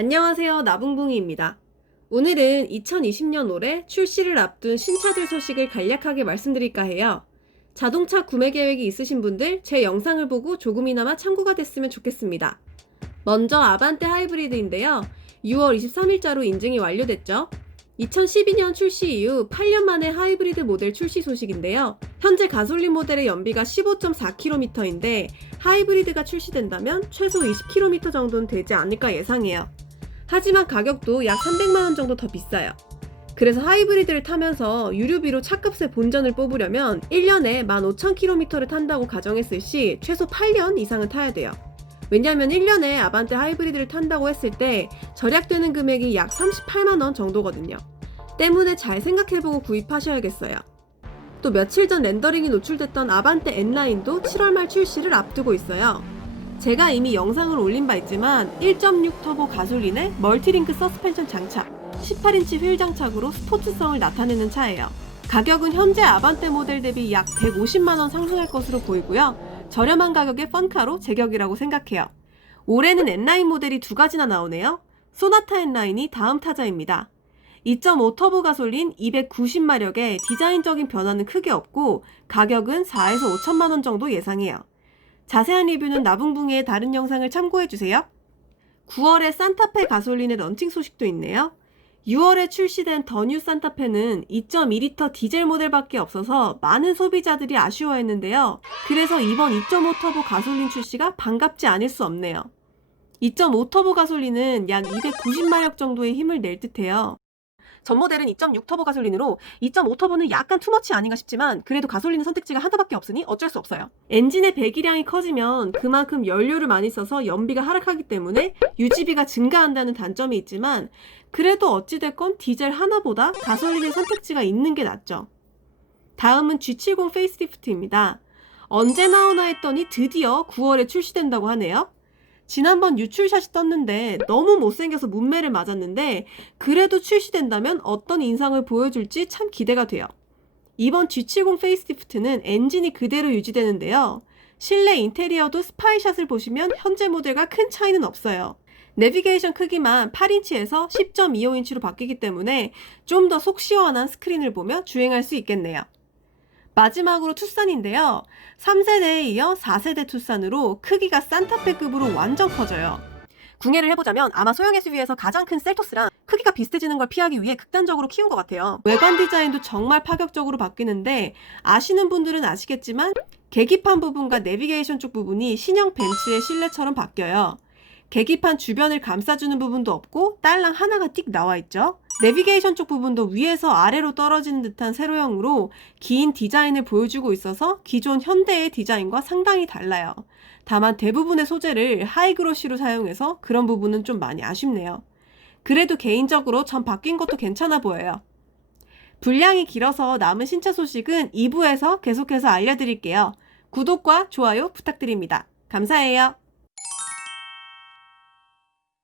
안녕하세요. 나붕붕이입니다. 오늘은 2020년 올해 출시를 앞둔 신차들 소식을 간략하게 말씀드릴까 해요. 자동차 구매 계획이 있으신 분들 제 영상을 보고 조금이나마 참고가 됐으면 좋겠습니다. 먼저 아반떼 하이브리드인데요. 6월 23일자로 인증이 완료됐죠. 2012년 출시 이후 8년 만에 하이브리드 모델 출시 소식인데요. 현재 가솔린 모델의 연비가 15.4km인데 하이브리드가 출시된다면 최소 20km 정도는 되지 않을까 예상해요. 하지만 가격도 약 300만원 정도 더 비싸요. 그래서 하이브리드를 타면서 유류비로 차값의 본전을 뽑으려면 1년에 15,000km를 탄다고 가정했을 시 최소 8년 이상은 타야 돼요. 왜냐하면 1년에 아반떼 하이브리드를 탄다고 했을 때 절약되는 금액이 약 38만원 정도거든요. 때문에 잘 생각해보고 구입하셔야겠어요. 또 며칠 전 렌더링이 노출됐던 아반떼 N9도 7월 말 출시를 앞두고 있어요. 제가 이미 영상을 올린 바 있지만 1.6 터보 가솔린에 멀티링크 서스펜션 장착, 18인치 휠 장착으로 스포츠성을 나타내는 차예요. 가격은 현재 아반떼 모델 대비 약 150만원 상승할 것으로 보이고요. 저렴한 가격의 펀카로 제격이라고 생각해요. 올해는 N9 모델이 두 가지나 나오네요. 소나타 N9이 다음 타자입니다. 2.5 터보 가솔린 290마력에 디자인적인 변화는 크게 없고 가격은 4에서 5천만 원 정도 예상해요. 자세한 리뷰는 나붕붕의 다른 영상을 참고해주세요. 9월에 산타페 가솔린의 런칭 소식도 있네요. 6월에 출시된 더뉴 산타페는 2.2리터 디젤 모델밖에 없어서 많은 소비자들이 아쉬워했는데요. 그래서 이번 2.5 터보 가솔린 출시가 반갑지 않을 수 없네요. 2.5 터보 가솔린은 약 290마력 정도의 힘을 낼 듯해요. 전 모델은 2.6 터보 가솔린으로 2.5 터보는 약간 투머치 아닌가 싶지만 그래도 가솔린 선택지가 하나밖에 없으니 어쩔 수 없어요. 엔진의 배기량이 커지면 그만큼 연료를 많이 써서 연비가 하락하기 때문에 유지비가 증가한다는 단점이 있지만 그래도 어찌됐건 디젤 하나보다 가솔린의 선택지가 있는 게 낫죠. 다음은 G70 페이스리프트입니다. 언제 나오나 했더니 드디어 9월에 출시된다고 하네요. 지난번 유출샷이 떴는데 너무 못생겨서 문매를 맞았는데 그래도 출시된다면 어떤 인상을 보여줄지 참 기대가 돼요. 이번 G70 페이스리프트는 엔진이 그대로 유지되는데요. 실내 인테리어도 스파이샷을 보시면 현재 모델과 큰 차이는 없어요. 내비게이션 크기만 8인치에서 10.25인치로 바뀌기 때문에 좀 더 속 시원한 스크린을 보며 주행할 수 있겠네요. 마지막으로 투싼인데요. 3세대에 이어 4세대 투싼으로 크기가 산타페급으로 완전 커져요. 궁예를 해보자면 아마 소형 SUV에서 가장 큰 셀토스랑 크기가 비슷해지는 걸 피하기 위해 극단적으로 키운 것 같아요. 외관 디자인도 정말 파격적으로 바뀌는데 아시는 분들은 아시겠지만 계기판 부분과 내비게이션 쪽 부분이 신형 벤츠의 실내처럼 바뀌어요. 계기판 주변을 감싸주는 부분도 없고 딸랑 하나가 띡 나와 있죠. 내비게이션 쪽 부분도 위에서 아래로 떨어지는 듯한 세로형으로 긴 디자인을 보여주고 있어서 기존 현대의 디자인과 상당히 달라요. 다만 대부분의 소재를 하이그로시로 사용해서 그런 부분은 좀 많이 아쉽네요. 그래도 개인적으로 전 바뀐 것도 괜찮아 보여요. 분량이 길어서 남은 신차 소식은 2부에서 계속해서 알려드릴게요. 구독과 좋아요 부탁드립니다. 감사해요.